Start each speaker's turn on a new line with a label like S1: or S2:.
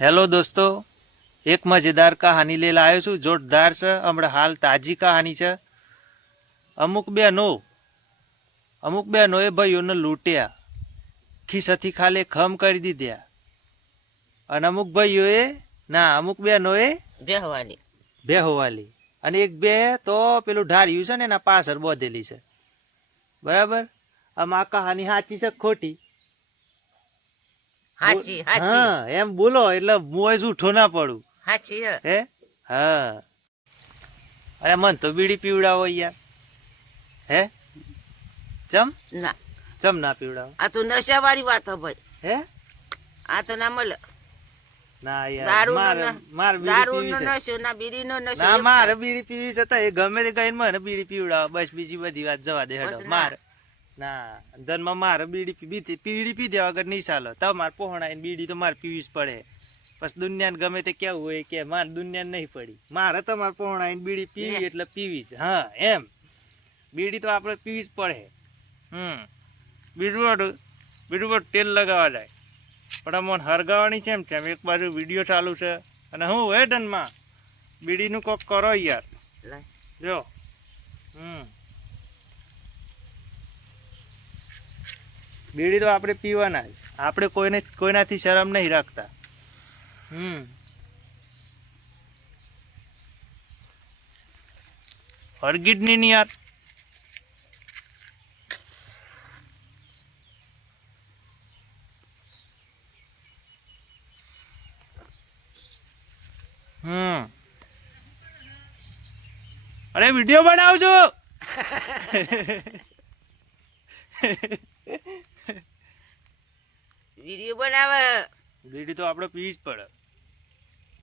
S1: Hello દોસ્તો એક મજેદાર કહાની લઈને આવ્યો છું. જોરદાર છે. હમણાં હાલ તાજી કહાની છે. અમુક બહેનો અમુક બહેનોએ ભાઈઓને લૂંટ્યા. ખિસ્સાથી ખાલી ખમ કરી દીધ્યા અને અમુક ભાઈઓએ ના અમુક બહેનોએ
S2: બેહવાલી.
S1: બે હોવાલી અને એક બે તો પેલું ઢાર્યું છે ને એના પાછળ બોધેલી છે. બરાબર? આમ આ કહાની સાચી છે ખોટી?
S2: હાચી હાચી.
S1: હા એમ બોલો એટલે હું ઉઠો ના પડું.
S2: હાચી હે.
S1: હે? અરે મન તો બીડી પીવડાવો યાર. હે? ચમ?
S2: ના.
S1: ચમ ના પીવડાવો?
S2: આ તો નશા વાળી વાત ભાઈ.
S1: હે?
S2: આ તો ના મળે.
S1: ના યાર
S2: દારૂ
S1: મારે
S2: નો નશો ના બીડી નો નશો
S1: ના મારે બીડી પીવી છે તો એ ગમે તે કહીને મને બીડી પીવડાવો. બસ બીજી બધી વાત જવા દે હેડો મારે ના ધનમાં મારે બીડી બીતી- બીડી પી દેવા વગર નહીં ચાલો. તમારે પહોણાઈને બીડી તો મારે પીવી જ પડે. પછી દુનિયાને ગમે તે કેવું હોય કે મારે દુનિયાને નહીં પડી. મારે તમારે પહોણાઈને બીડી પીવી એટલે પીવી જ. હા એમ. બીડી તો આપણે પીવી જ પડે. હમ. બીજું બધું બીજું બધું તેલ લગાવવા જાય. પણ મને હરગાવાની છે એમ છે. એક બાજુ વીડિયો ચાલુ છે. અને હું હે ડનમાં બીડીનું કોક કરો યાર. જો. હમ. બીડી તો આપણે પીવાના જ. આપણે કોઈને કોઈનાથી શરમ નહીં રાખતા. હમ. હરગીજની ની યાર હમ. અરે વીડિયો બનાવજો.
S2: વીડિયો બનાવે.
S1: બીડી તો આપણે પીવી જ પડે.